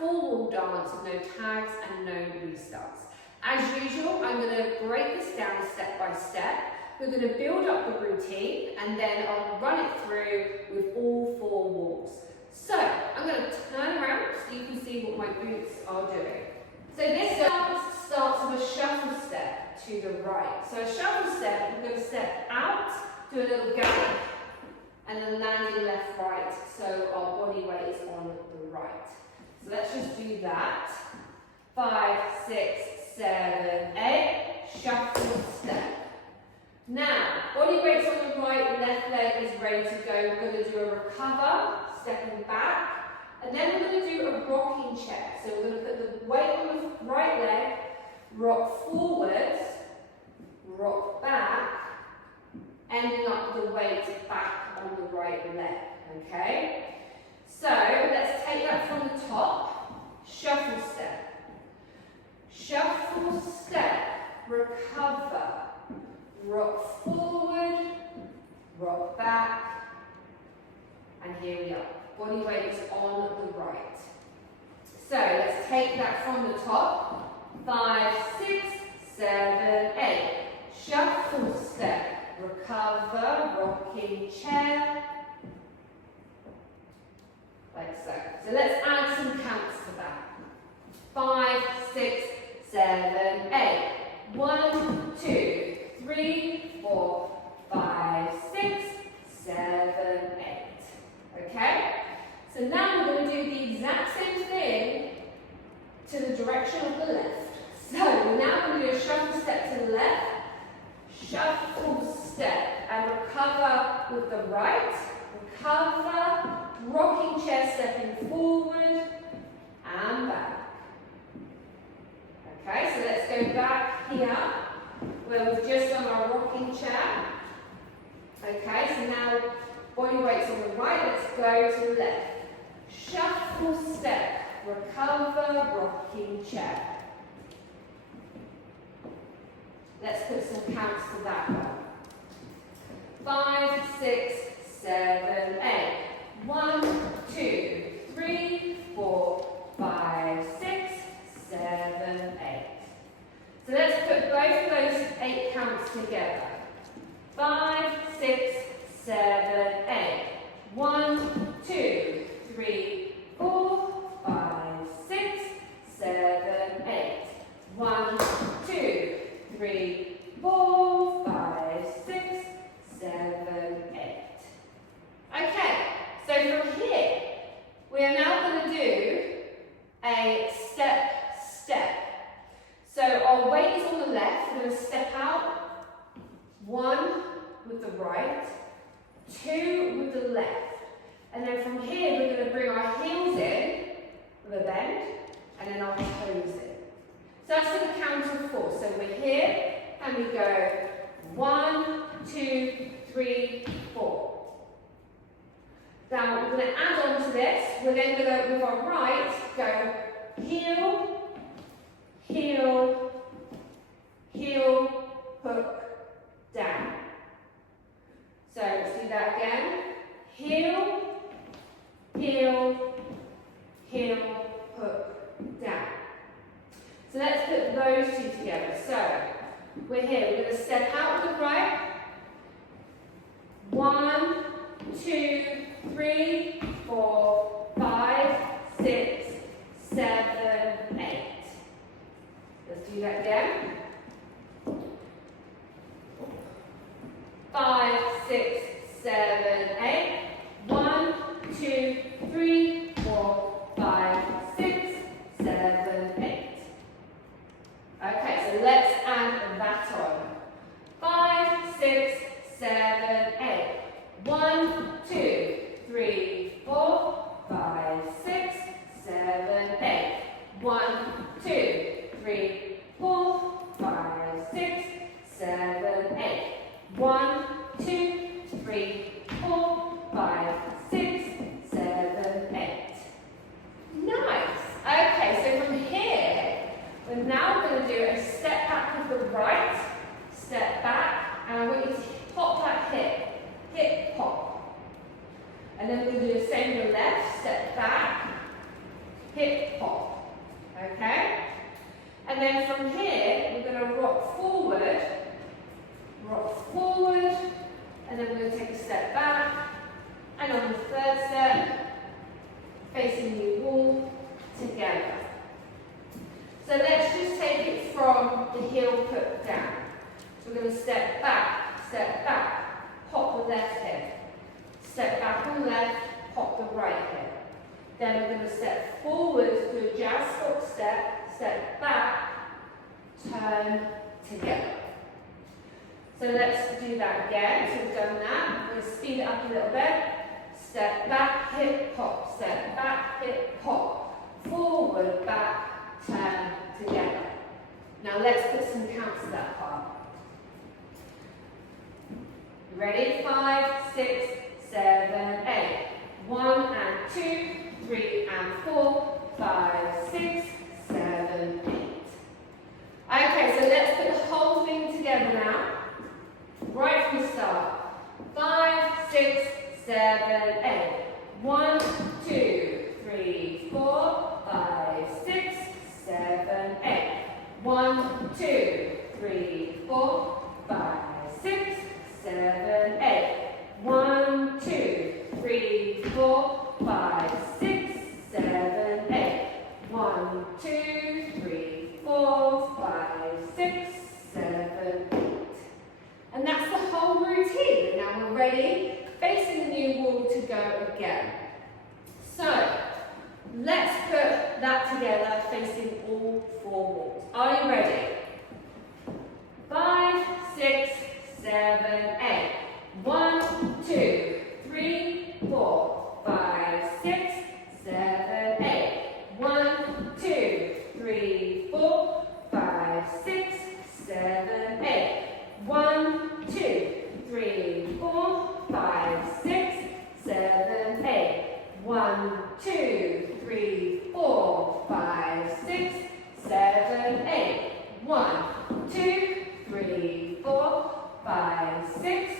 4-wall dance with no tags and no restarts. As usual, I'm going to break this down step by step. We're going to build up the routine and then I'll run it through with all 4 walls. So I'm going to turn around so you can see what my boots are doing. So this dance starts with a shuffle step to the right. So a shuffle step, we're going to step out, do a little gap, and then landing left, right, so our body weight is on the right. So let's just do that. 5, 6, 7, 8, shuffle step. Now, body weight's on the right, left leg is ready to go. We're going to do a recover, stepping back, and then we're going to do a rocking chair. So we're going to put the weight on the right leg, rock forwards, rock back, ending up the weight back on the right leg, okay? So let's take that from the top, shuffle step, recover, rock forward, rock back, and here we are. Body weight is on the right. So let's take that from the top, 5, 6, 7, 8. Shuffle step, recover, rocking chair, like so. So let's add some counts to that. 5, 6, 7, 8. 1, 2, 3, 4, 5, 6, 7, 8. Okay? So now we're going to do the exact same thing to the direction of the left. So we're now going to do a shuffle step to the left, shuffle step, and recover with the right, recover, rocking chair stepping forward and back. Okay, so let's go back here where we've just done our rocking chair. Okay, so now body weight's on the right, let's go to the left. Shuffle step, recover, rocking chair. Let's put some counts to that one. 5, 6, 7, 8. 1, 2, 3, 4, 5, 6, 7, 8. So let's put both of those 8 counts together. 5, 6, 7, 8. 1, 2, 3, 4, 5, 6, 7, 8. 1, 2, 3, 4, 5, 6, 7, 8. Okay, so from here, we are now going to do a step. So our weight is on the left, we're going to step out, 1 with the right, 2 with the left. And then from here, we're going to bring our heels in with a bend, and then our toes in. So that's for the count of 4. So we're here, and we go 1, 2, 3, 4. Now we're going to add on to this. We're then going to, with our right, go heel, heel, heel, hook, down. So let's do that again. Heel, heel, heel, hook, down. So let's put those 2 together. So we're here, we're going to step out with the right. 1, 2, 3, 4, 5, 6, 7, 8. Let's do that again. 5, 6, 7, 8. 1, 2, 3, 4, 5, 6, 7, 8. Okay, so let's add that on. 5, 6, 7, 8. 1, 2, 3, 4, 5, 6, 7, 8. 1, 2, 3, 4, 5, 6, 7, 8. 1, 2, 3, step back, pop the left hip. Step back on the left, pop the right hip. Then we're going to step forward, do a jazz foot step, step back, turn together. So let's do that again. So we've done that. We're going to speed it up a little bit. Step back, hip, pop. Step back, hip, pop. Forward, back, turn together. Now let's put some counts to that part. Ready? 5, 6, 7, 8. 1 and 2, 3 and 4, 5, 6, 7, 8. Okay, so let's put the whole thing together now. Right from the start. 5, 6, 7, 8. 1, 2, 3, 4, 5, 6, 7, 8. 1, 2, 3, 4, 5, 6, 7, 8. 1, 2, 3, 4, 5, 6, 7, 8. 1, 2, 3, 4, 5, 6, 7, 8. And that's the whole routine. Now we're ready, facing the new wall to go again. So, let's put that together, facing all 4 walls. Are you ready? 5, 6, 7, 8. 1, 2, 3, 4, 5, 6, 7, 8. 1, 2, 3, 4, 5, 6, 7, 8. 1, 2, 3, 4, 5, 6, 7, 8. 1, 2, 3, 4, 5, 6, 7, 8. 1, 2, 3, 4, 5, 6,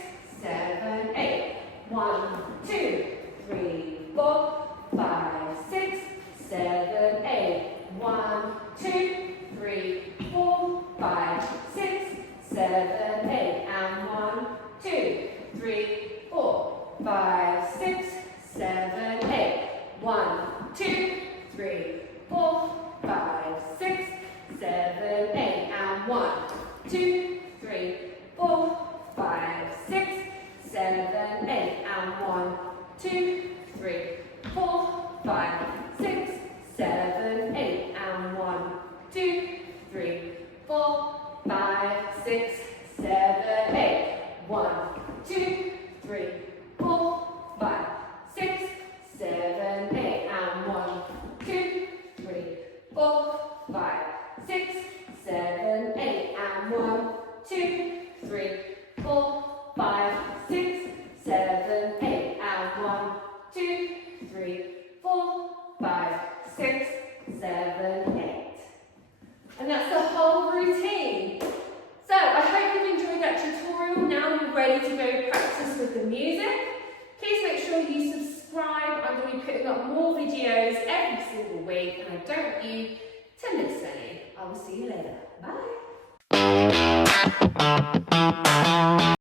7, 8. 1, 2, 3, 4, 5, 6, 7, 8. 1, 2, 3, 4, 5, 6, 7, 8. And 1, 2, 3, 4, 5, 6, 7, 8. 1, 2, 3, 4, 5, 6, 7, 8. And 1, 2, 3, 4, 5, 6, 7, 8. And 1, 2, 3, 4, 5, 6, 7, 8. And 1, 2, 3, 4, 5, 6, 7, 8. 1, 2, 3, 4, 5, 6, 7, 8. And 1, 2, 3, 4, 5, 6, 7, 8. And 1, 2, 3, 4, 5, 6, 7, 8. And 1, 2, 3, 4, 5, 6, 7, 8. And that's the whole routine. So I hope you've enjoyed that tutorial. Now you're ready to go practice with the music. Please make sure you subscribe. I'm going to be putting up more videos every single week, and I don't want you to miss any. I will see you later. Bye.